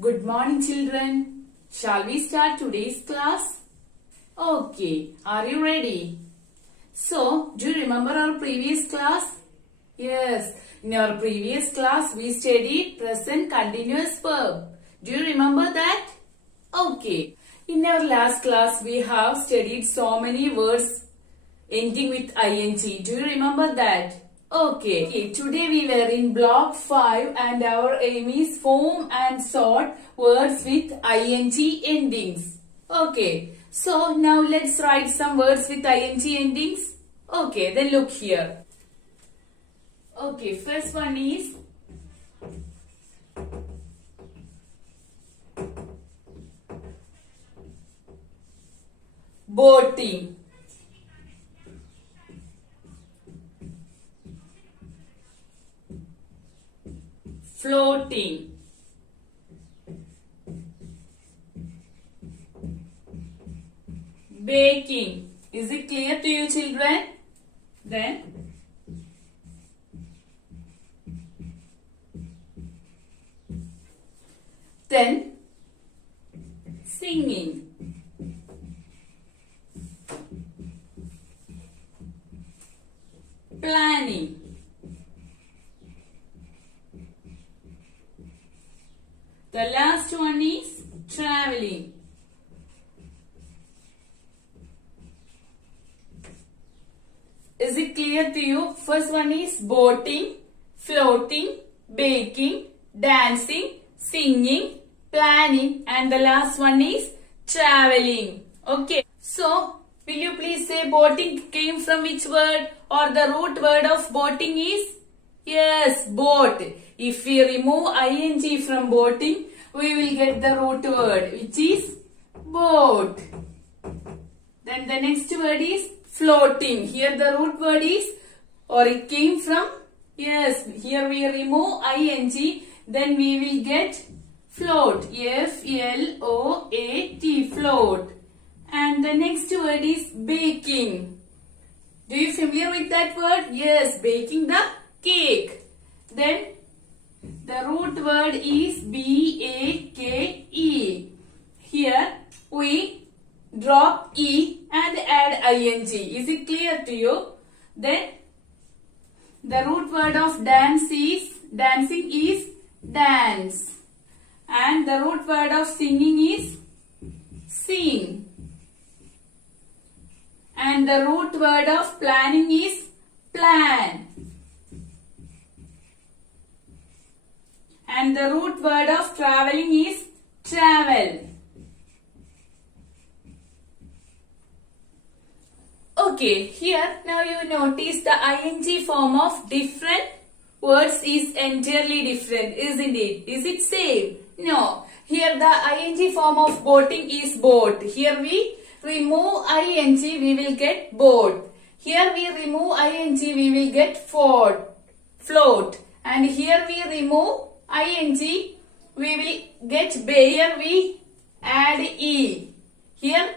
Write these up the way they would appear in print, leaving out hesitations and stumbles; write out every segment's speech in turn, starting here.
Good morning, children. Shall we start today's class? Okay, are you ready? So, do you remember our previous class? Yes, in our previous class we studied present continuous verb. Do you remember that? Okay, in our last class we have studied so many words ending with ing. Do you remember that? Okay, today we were in block 5 and our aim is form and sort words with ing endings. Okay, so now let's write some words with ing endings. Okay, then look here. Okay, first one is boating. Floating. Baking. Is it clear to you, children? Then singing. Planning. The last one is traveling. Is it clear to you? First one is boating, floating, baking, dancing, singing, planning, and the last one is traveling. Okay. So, will you please say boating came from which word, or the root word of boating is? Yes, boat. If we remove ing from boating, we will get the root word which is boat. Then the next word is floating. Here the root word is, or it came from, yes, here we remove ing, then we will get float. F-L-O-A-T, float. And the next word is baking. Do you familiar with that word? Yes, baking the cake. Then the root word is B-A-K-E. Here we drop E and add ing. Is it clear to you? Then the root word of dancing is dance. And the root word of singing is sing. And the root word of planning is plan. And the root word of traveling is travel. Okay, here now you notice the ing form of different words is entirely different, isn't it? Is it same? No. Here the ing form of boating is boat. Here we remove ing, we will get boat. Here we remove ing, we will get float. And here we remove ing, we will get here we add e. Here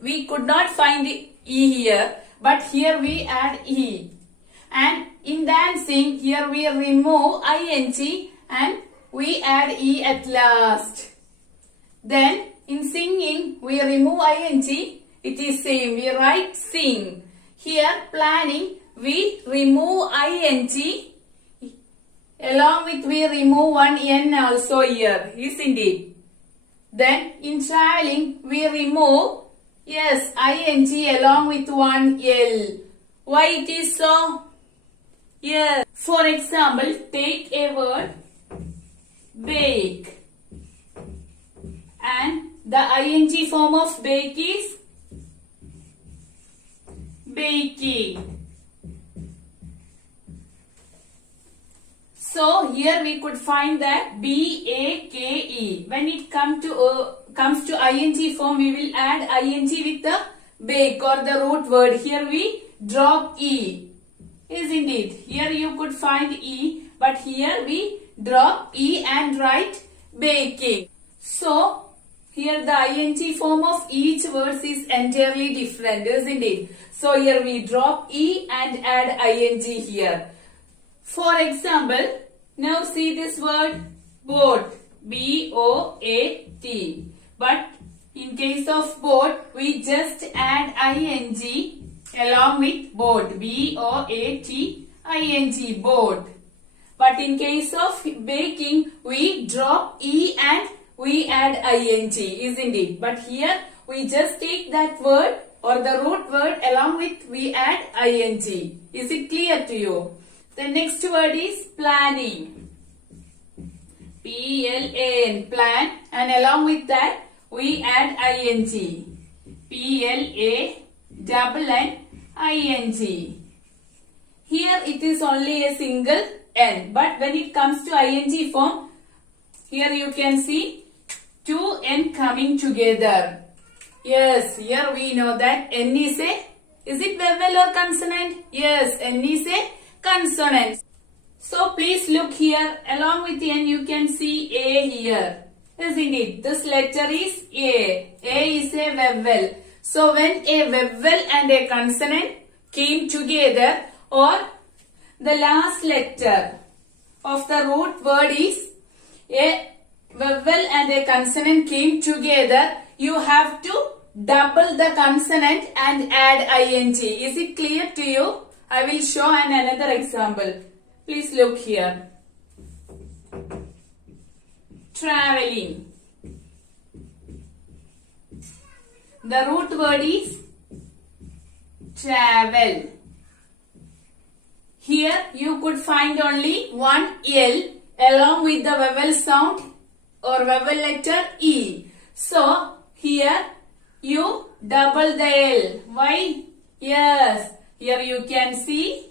we could not find e here, but here we add e. And in dancing, here we remove ing and we add e at last. Then in singing, we remove ing, it is same, we write sing. Here planning, we remove ing, along with we remove one n also here, isn't it? Then in traveling, we remove, yes, ing along with one l. Why it is so? Yes. For example, take a word bake. And the ing form of bake is baking. So here we could find that B-A-K-E. When it comes to ing form, we will add ing with the bake or the root word. Here we drop E. Isn't it? Here you could find E, but here we drop E and write baking. So here the ing form of each word is entirely different, isn't it? So here we drop E and add ing here. For example, now see this word boat. B-O-A-T. But in case of boat, we just add ing along with boat. B-O-A-T-I-N-G, boat. But in case of baking, we drop E and we add ing, isn't it? But here, we just take that word or the root word along with we add ing. Is it clear to you? The next word is planning. P-L-A-N, plan, and along with that we add ing. P-L-A-N-N-I-N-G. Here it is only a single N, but when it comes to ing form, here you can see two N coming together. Yes, here we know that N is it vowel or consonant? Yes, N is a consonant. So please look here, along with N you can see A here. Isn't it? This letter is A. A is a vowel. So when a vowel and a consonant came together, or the last letter of the root word is a vowel and a consonant came together, you have to double the consonant and add ing. Is it clear to you? I will show another example. Please look here. Traveling. The root word is travel. Here you could find only one L along with the vowel sound or vowel letter E. So here you double the L. Why? Yes. Here you can see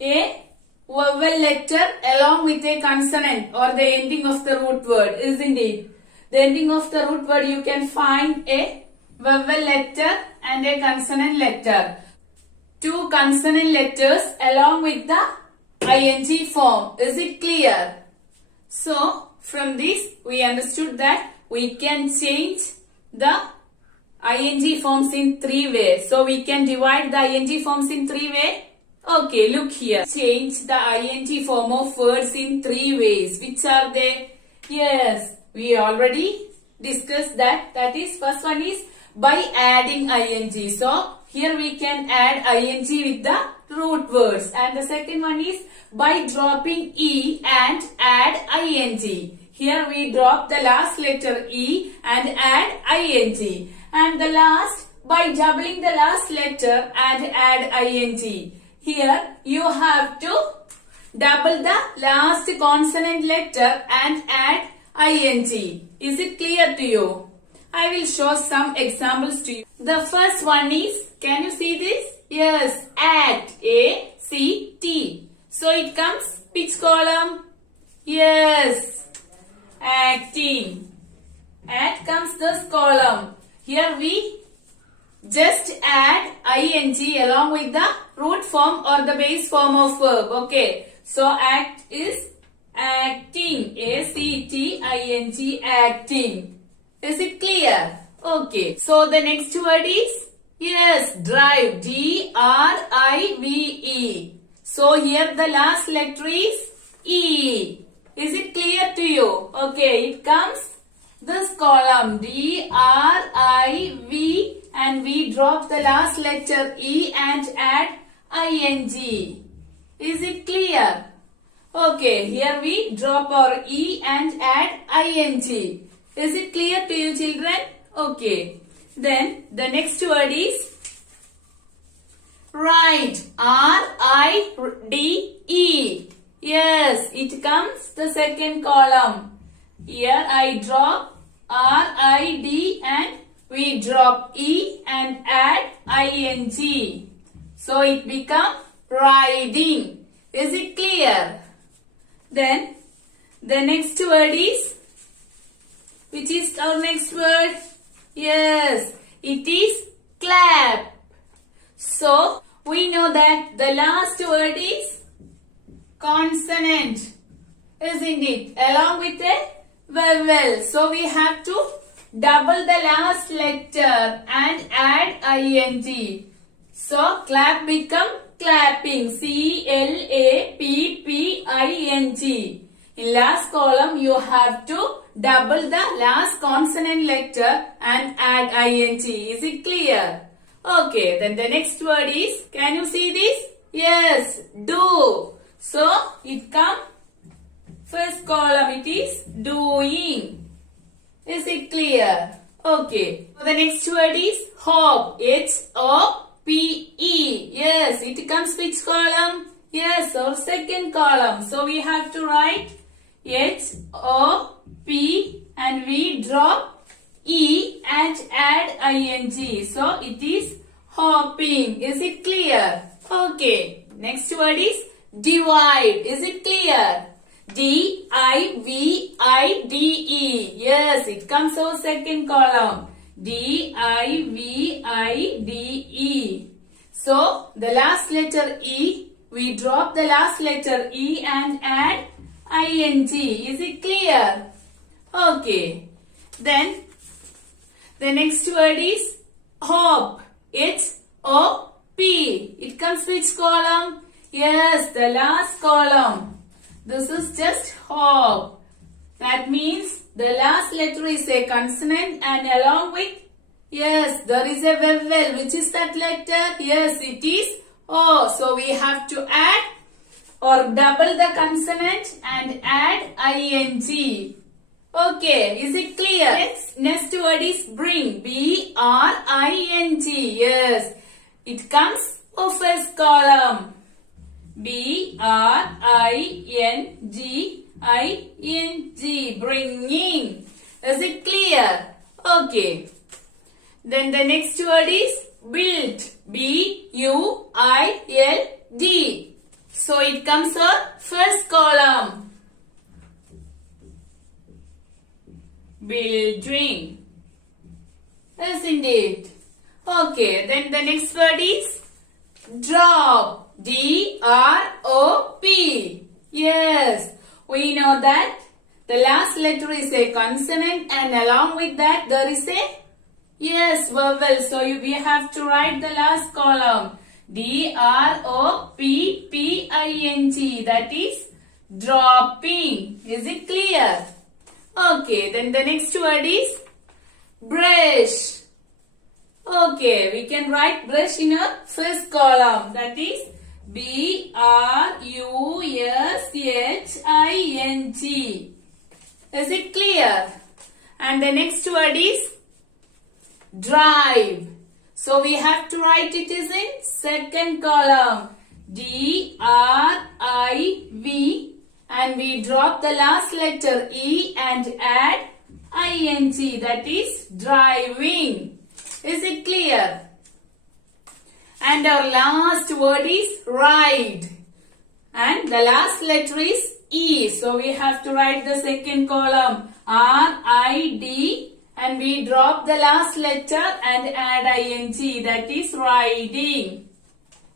a vowel letter along with a consonant or the ending of the root word, isn't it? The ending of the root word you can find a vowel letter and a consonant letter. Two consonant letters along with the ing form. Is it clear? So from this we understood that we can change the ing forms in three ways. So we can divide the ing forms in three ways. Okay, look here. Change the ing form of words in three ways. Which are they? Yes, we already discussed that. That is, first one is by adding ing. So here we can add ing with the root words. And the second one is by dropping E and add ing. Here we drop the last letter E and add ing. And the last, by doubling the last letter and add ing. Here you have to double the last consonant letter and add ing. Is it clear to you? I will show some examples to you. The first one is, can you see this? Yes, act, A-C-T. So it comes which column? Yes, acting. At comes this column. Here we just add ing along with the root form or the base form of verb. Okay. So act is acting. A-C-T-I-N-G, acting. Is it clear? Okay. So the next word is, yes, drive. D-R-I-V-E. So here the last letter is E. Is it clear to you? Okay. It comes this column D-R-I-V and we drop the last letter E and add ing. Is it clear? Okay, here we drop our E and add ing. Is it clear to you, children? Okay. Then the next word is ride. R-I-D-E. Yes, it comes the second column. Here I drop R-I-D and we drop E and add ing. So it becomes riding. Is it clear? Then the next word is, which is our next word? Yes, it is clap. So we know that the last word is consonant, isn't it? Along with a vowel. So we have to double the last letter and add ing. So clap become clapping. C-L-A-P-P-I-N-G. In last column, you have to double the last consonant letter and add ing. Is it clear? Okay, then the next word is, can you see this? Yes, do. So, it comes first column, it is doing. Is it clear? Okay. So the next word is hope. H-O-P-E. Yes, it comes which column? Yes, our second column. So we have to write H-O-P and we drop E and add ing. So it is hopping. Is it clear? Okay. Next word is divide. Is it clear? D-I-V-I-D-E. Yes, it comes our second column. D-I-V-I-D-E. So, the last letter E, we drop the last letter E and add ing. Is it clear? Okay. Then, the next word is hope. H-O-P. It comes which column? Yes, the last column. This is just hope. That means the last letter is a consonant and along with, yes, there is a vowel. Which is that letter? Yes, it is O. So we have to add or double the consonant and add ing. Okay, is it clear? Next word is bring. B-R-I-N-G. Yes, it comes of first column. B-R-I-N-G-I-N-G. Bringing. Is it clear? Okay. Then the next word is build. B-U-I-L-D. So it comes our first column. Building. Isn't it? Okay. Then the next word is drop. D-R-O-P. Yes, we know that the last letter is a consonant and along with that there is a, yes, vowel. So we have to write the last column. D-R-O-P-P-I-N-G. That is dropping. Is it clear? Okay, then the next word is brush. Okay, we can write brush in a first column. That is B-R-U-S-H-I-N-G. Is it clear? And the next word is drive. So we have to write it is in second column. D-R-I-V and we drop the last letter E and add ing. That is driving. Is it clear? And our last word is ride. And the last letter is E. So we have to write the second column. R-I-D. And we drop the last letter and add ing. That is riding.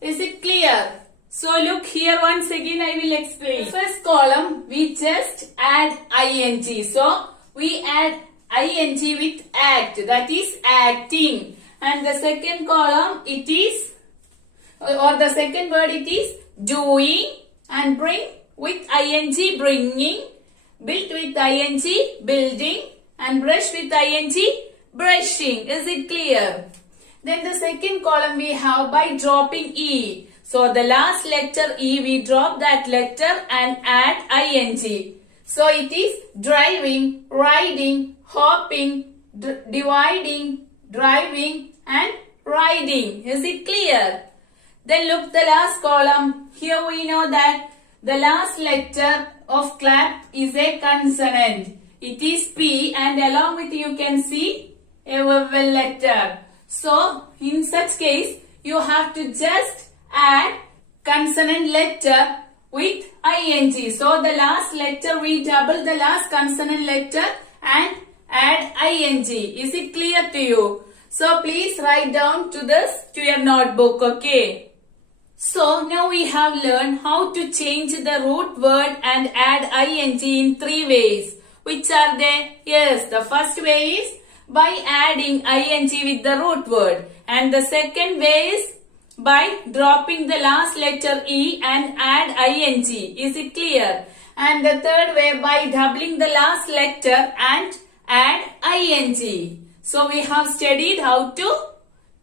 Is it clear? So look here once again I will explain. The first column we just add ing. So we add ing with act. That is acting. And the second column it is, or the second word it is doing, and bring with ing, bringing, build with ing, building, and brush with ing, brushing. Is it clear? Then the second column we have by dropping e. So the last letter e we drop that letter and add ing. So it is driving, riding, hopping, dividing, driving and riding. Is it clear? Then look the last column. Here we know that the last letter of clap is a consonant. It is P and along with you can see a vowel letter. So in such case you have to just add consonant letter with ing. So the last letter we double the last consonant letter and add ing. Is it clear to you? So please write down to your notebook, okay? So now we have learned how to change the root word and add ing in 3 ways. Which are they? Yes, the first way is by adding ing with the root word. And the second way is by dropping the last letter e and add ing. Is it clear? And the third way, by doubling the last letter and add ing. So we have studied how to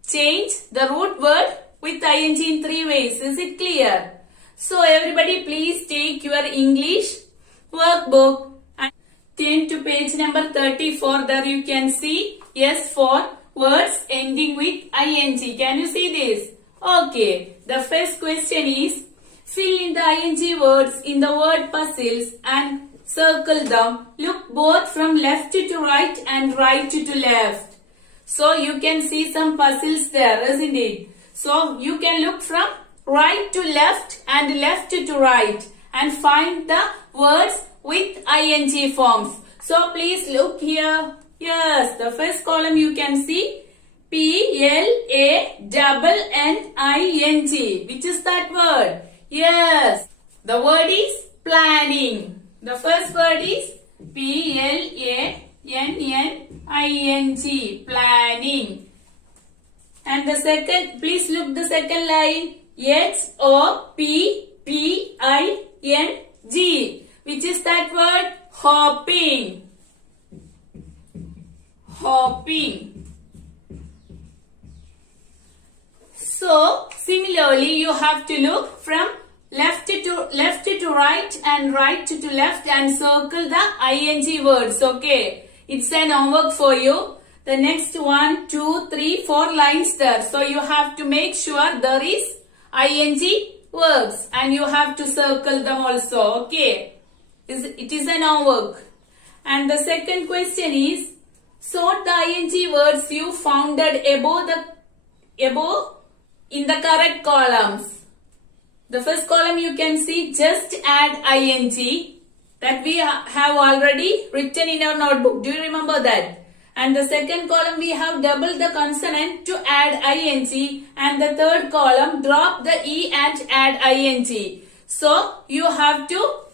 change the root word with ing in 3 ways. Is it clear? So everybody please take your English workbook and turn to page number 34. There you can see yes for words ending with ing. Can you see this? Okay. The first question is, fill in the ing words in the word puzzles and circle them. Look both from left to right and right to left. So you can see some puzzles there, isn't it? So you can look from right to left and left to right and find the words with ing forms. So please look here. Yes, the first column you can see PLANNING. Which is that word? Yes, the word is planning. The first word is PLANNING, planning. And the second, please look the second line, HOPPING. Which is that word? Hopping. Hopping. So similarly, you have to look from left to right and right to left and circle the ing words. Okay, it's an homework for you. The next 1, 2, 3, 4 lines there. So you have to make sure there is ing words and you have to circle them also. Okay, it is an homework. And the second question is, sort the ing words you founded above in the correct columns. The first column you can see just add ing that we have already written in our notebook. Do you remember that? And the second column we have double the consonant to add ing, and the third column drop the e and add ing. So you have to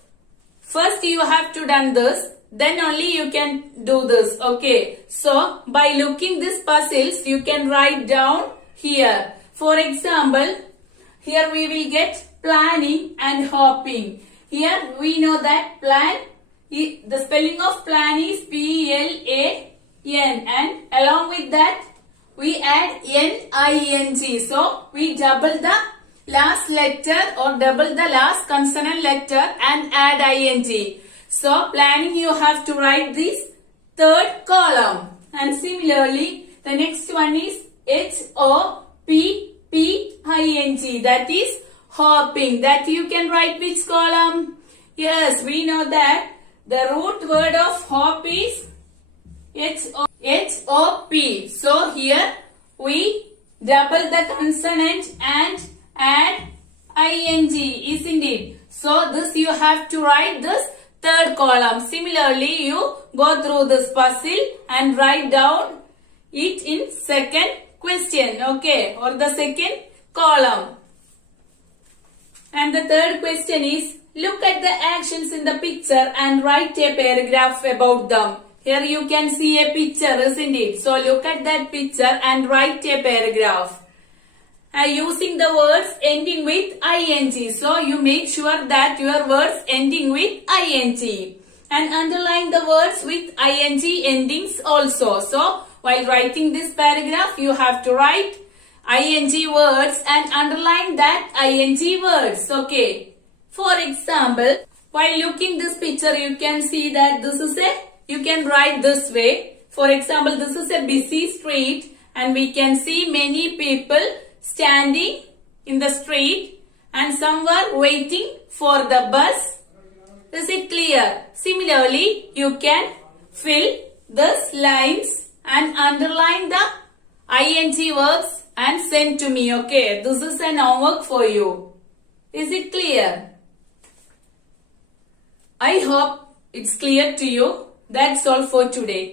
first done this, then only you can do this. Okay. So by looking these puzzles you can write down here. For example, here we will get planning and hopping. Here we know that plan, the spelling of plan is PLAN, and along with that we add NING. So we double the last letter or double the last consonant letter and add ING. So planning you have to write this third column. And similarly the next one is HOPPING, that is hopping. That you can write which column? Yes, we know that the root word of hop is HOP. So here we double the consonant and add ING, isn't it? So this you have to write this third column. Similarly you go through this puzzle and write down it in second question, okay, or the second column. And the third question is, look at the actions in the picture and write a paragraph about them. Here you can see a picture, isn't it? So look at that picture and write a paragraph. Using the words ending with ing. So you make sure that your words ending with ing. And underline the words with ing endings also. So while writing this paragraph, you have to write ing words and underline that ing words. Okay. For example, while looking this picture, you can see that this is you can write this way. For example, this is a busy street and we can see many people standing in the street and some were waiting for the bus. Is it clear? Similarly, you can fill these lines and underline the ing words and send to me. Okay, this is an homework for you. Is it clear? I hope it's clear to you. That's all for today.